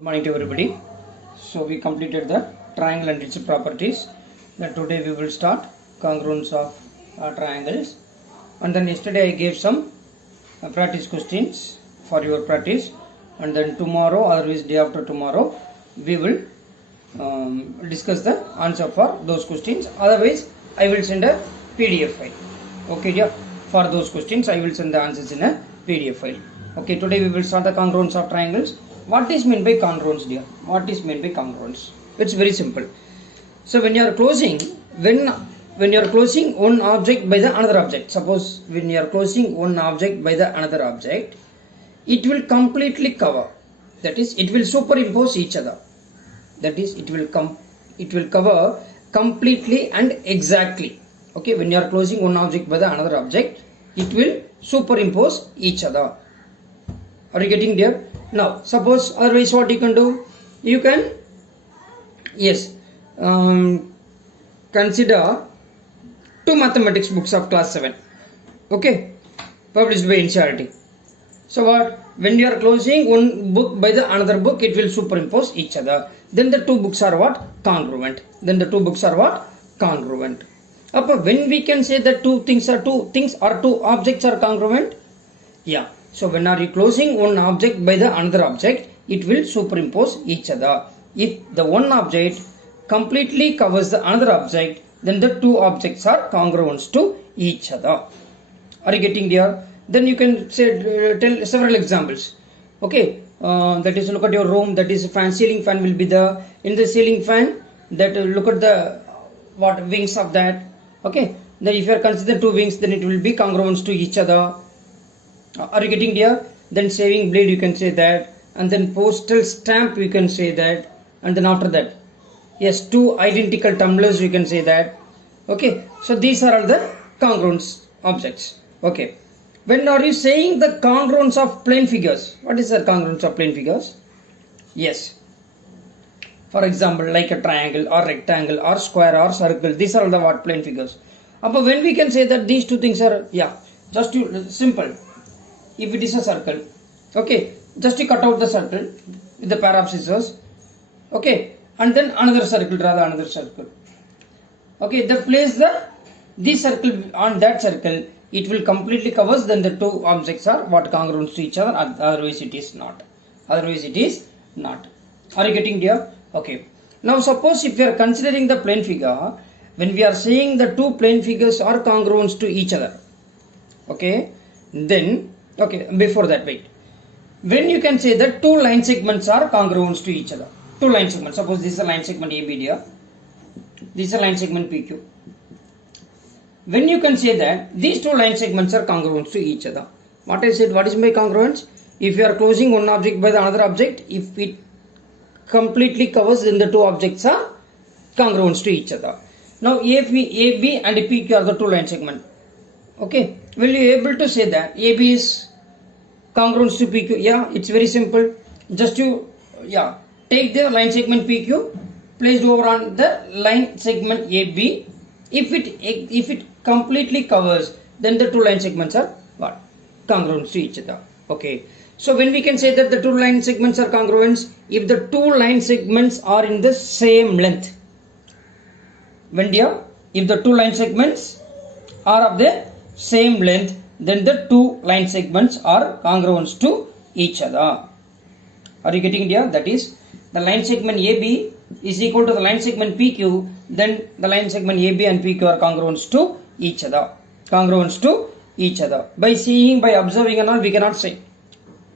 Good morning to everybody. So we completed the triangle and its properties. Then today we will start congruence of triangles. And then yesterday I gave some practice questions for your practice. And then tomorrow, otherwise day after tomorrow, we will discuss the answer for those questions. Otherwise, I will send a PDF file. Okay, yeah. For those questions, I will send the answers in a PDF file. Okay, today we will start the congruence of triangles. What is meant by congruence, dear? What is meant by congruence? It's very simple. So when you are closing, when you are closing one object by the another object, suppose when you are closing one object by the another object, it will completely cover. That is, it will superimpose each other. That is, it will cover completely and exactly. Okay, when you are closing one object by the another object, it will superimpose each other. Are you getting there? Now, suppose otherwise what you can do? You can, yes, consider two mathematics books of class 7. Okay, published by NCERT. So what? When you are closing one book by the another book, it will superimpose each other. Then the two books are what? Congruent. Then the two books are what? Congruent. When we can say that two objects are congruent? Yeah. So when are you closing one object by the another object, it will superimpose each other. If the one object completely covers the another object, then the two objects are congruent to each other. Are you getting there? Then you can say tell several examples. Okay, that is, look at your room. That is, ceiling fan will be the in the ceiling fan. That look at the wings of that. Okay, then if you are considering two wings, then it will be congruent to each other. Are you getting there? Then saving blade, you can say that, and then postal stamp, you can say that, and then after that, yes, two identical tumblers, you can say that. Okay, so these are all the congruence objects. Okay, when are you saying the congruence of plane figures? What is the congruence of plane figures? Yes, for example, like a triangle or rectangle or square or circle, these are all the what plane figures. But when we can say that these two things are, yeah, just simple. If it is a circle, okay, just to cut out the circle with a pair of scissors, okay, and then another circle, draw another circle. Okay, then place this circle on that circle, it will completely covers, then the two objects are what congruent to each other, otherwise it is not. Otherwise it is not. Are you getting there? Okay. Now suppose if we are considering the plane figure, when we are saying the two plane figures are congruent to each other, okay, then, okay, before that, wait. When you can say that two line segments are congruent to each other. Two line segments. Suppose this is a line segment ABD. This is a line segment PQ. When you can say that these two line segments are congruent to each other. What I said, what is my congruence? If you are closing one object by the another object, if it completely covers, then the two objects are congruent to each other. Now AB and PQ are the two line segments. Okay. Will you able to say that AB is congruent to PQ? Yeah, it's very simple. Just to take the line segment PQ, placed over on the line segment AB. If it completely covers, then the two line segments are what? Congruent to each other. Okay. So when we can say that the two line segments are congruent, if the two line segments are in the same length. When dear, if the two line segments are of the same length, then the two line segments are congruent to each other. Are you getting it? That is, the line segment AB is equal to the line segment PQ, then the line segment AB and PQ are congruent to each other. Congruent to each other. By seeing, by observing and all, we cannot say.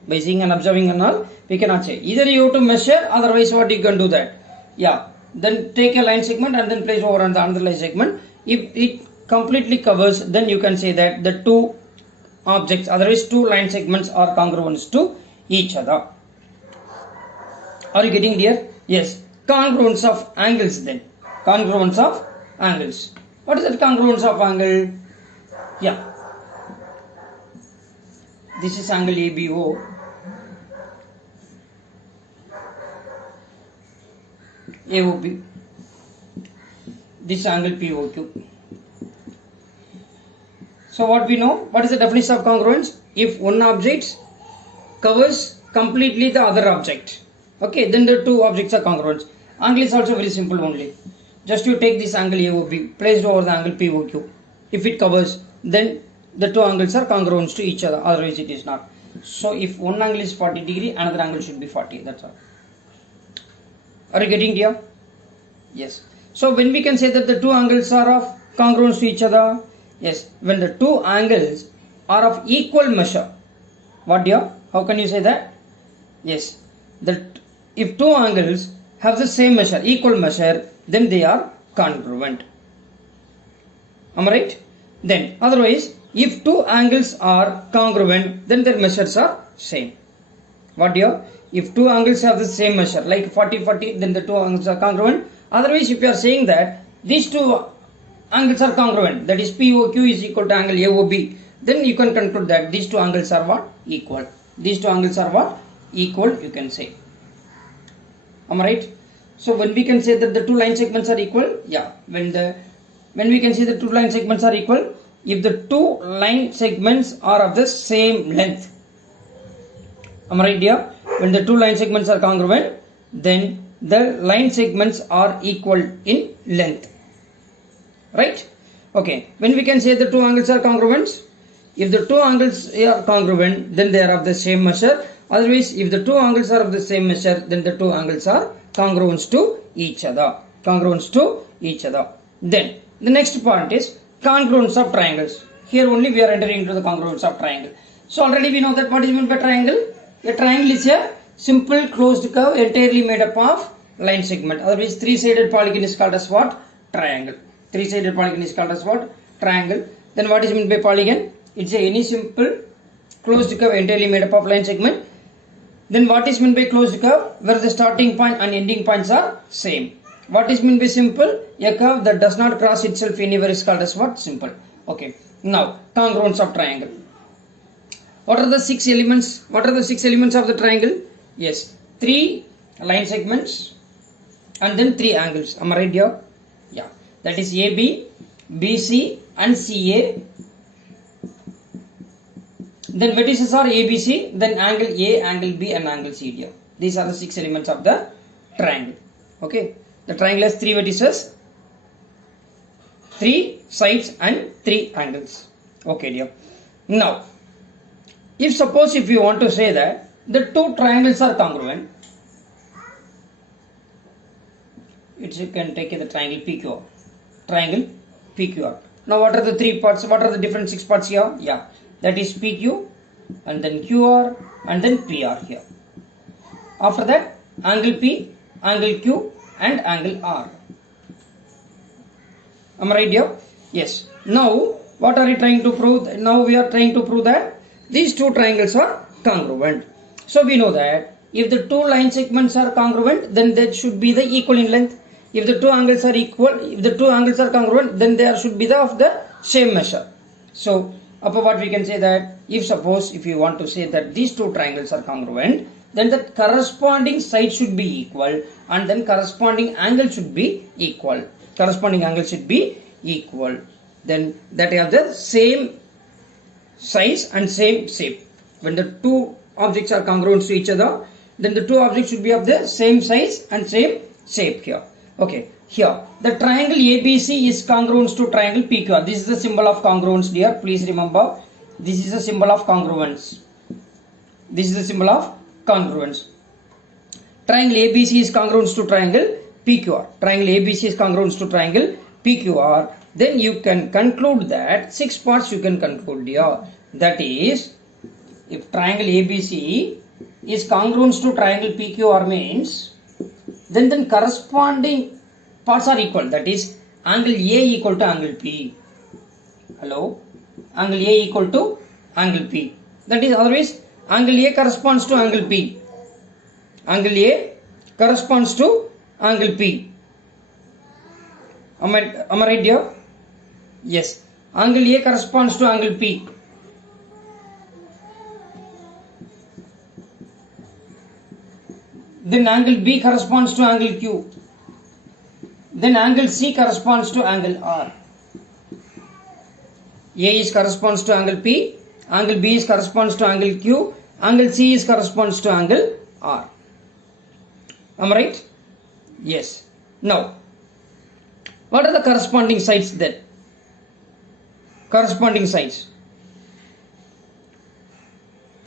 By seeing and observing and all, we cannot say. Either you have to measure, otherwise what you can do that? Yeah. Then take a line segment and then place over on the another line segment. If it completely covers, then you can say that the two objects, otherwise two line segments are congruent to each other. Are you getting there? Yes. Congruence of angles then. Congruence of angles. What is that congruence of angle? Yeah. This is angle ABO. AOB. This angle POQ. So what we know? What is the definition of congruence? If one object covers completely the other object. Okay, then the two objects are congruent. Angle is also very simple only. Just you take this angle AOB placed over the angle POQ. If it covers, then the two angles are congruent to each other, otherwise it is not. So if one angle is 40 degree, another angle should be 40, that's all. Are you getting here? Yes. So when we can say that the two angles are of congruence to each other? Yes, when the two angles are of equal measure. What dear? How can you say that? Yes, that if two angles have the same measure, equal measure, then they are congruent. Am I right? Then otherwise, if two angles are congruent, then their measures are same. What dear? If two angles have the same measure, like 40-40, then the two angles are congruent. Otherwise, if you are saying that these two angles are congruent, that is POQ is equal to angle AOB, then you can conclude that these two angles are what? Equal. These two angles are what? Equal, you can say. Am I right? So when we can say that the two line segments are equal, yeah. When we can say the two line segments are equal, if the two line segments are of the same length. Am I right, dear? When the two line segments are congruent, then the line segments are equal in length. Right? Okay. When we can say the two angles are congruent, if the two angles are congruent, then they are of the same measure. Otherwise, if the two angles are of the same measure, then the two angles are congruent to each other. Congruent to each other. Then the next part is congruence of triangles. Here only we are entering into the congruence of triangle. So already we know that what is meant by triangle. A triangle is a simple closed curve entirely made up of line segment. Otherwise, three-sided polygon is called as what? Triangle. Three-sided polygon is called as what? Triangle. Then what is meant by polygon? It's any simple closed curve entirely made up of line segment. Then what is meant by closed curve? Where the starting point and ending points are same. What is meant by simple? A curve that does not cross itself anywhere is called as what? Simple. Okay. Now, congruence of triangle. What are the six elements? What are the six elements of the triangle? Yes, three line segments and then three angles. Am I right here? Yeah. That is AB, BC and CA. Then vertices are ABC, then angle A, angle B and angle C here. These are the six elements of the triangle. Okay. The triangle has three vertices, three sides and three angles. Okay dear. Now, if you want to say that the two triangles are congruent, you can take the triangle PQR. Triangle PQR. Now what are the three parts? What are the different six parts here? Yeah, that is PQ and then QR and then PR here. After that, angle P, angle Q and angle R. Am I right here? Yes. Now what are we trying to prove? Now we are trying to prove that these two triangles are congruent. So we know that if the two line segments are congruent, then that should be the equal in length. If the two angles are equal, if the two angles are congruent, then there should be the of the same measure. So upon what we can say that if you want to say that these two triangles are congruent, then the corresponding side should be equal and then corresponding angle should be equal. Corresponding angle should be equal. Then that have the same size and same shape. When the two objects are congruent to each other, then the two objects should be of the same size and same shape here. Okay, here the triangle ABC is congruent to triangle PQR. This is the symbol of congruence, dear. Please remember, this is a symbol of congruence. This is the symbol of congruence. Triangle ABC is congruent to triangle PQR. Triangle ABC is congruent to triangle PQR. Then you can conclude that six parts you can conclude here. That is, if triangle ABC is congruent to triangle PQR means, then corresponding parts are equal. That is, angle A equal to angle P. Hello? Angle A equal to angle P. That is, otherwise, angle A corresponds to angle P. Angle A corresponds to angle P. Am I right here? Yes. Angle A corresponds to angle P. Then angle B corresponds to angle Q. Then angle C corresponds to angle R. A is corresponds to angle P. Angle B is corresponds to angle Q. Angle C is corresponds to angle R. Am I right? Yes. Now, what are the corresponding sides then? Corresponding sides.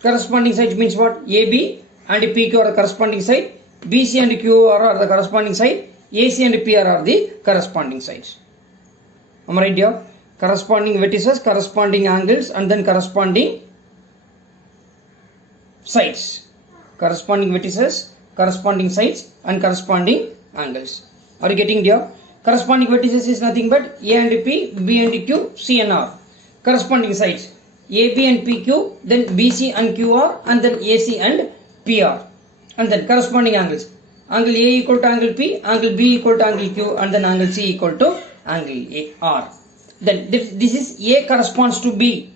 Corresponding sides means what? AB and PQ are the corresponding side. BC and QR are the corresponding side. AC and PR are the corresponding sides. Am I right here? Corresponding vertices, corresponding angles, and then corresponding sides. Corresponding vertices, corresponding sides, and corresponding angles. Are you getting here? Corresponding vertices is nothing but A and P, B and Q, C and R. Corresponding sides, AB and PQ, then BC and QR, and then AC and PR. And then corresponding angles. Angle A equal to angle P, angle B equal to angle Q, and then angle C equal to angle R. Then this is A corresponds to B,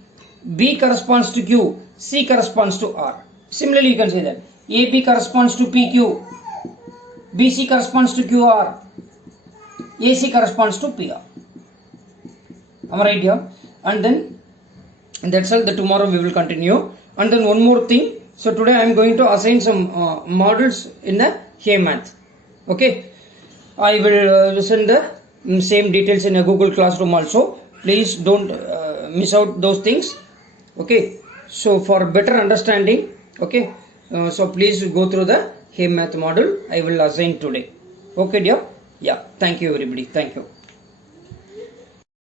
B corresponds to Q, C corresponds to R. Similarly, you can say that AB corresponds to PQ, BC corresponds to QR, AC corresponds to PR. Am I right here? And then that's all. The tomorrow we will continue. And then one more thing. So today I am going to assign some models in the Hey Math. Okay. I will send the same details in a Google Classroom also. Please don't miss out those things. Okay. So for better understanding, okay. So please go through the Hey Math model. I will assign today. Okay, dear. Yeah. Thank you, everybody. Thank you.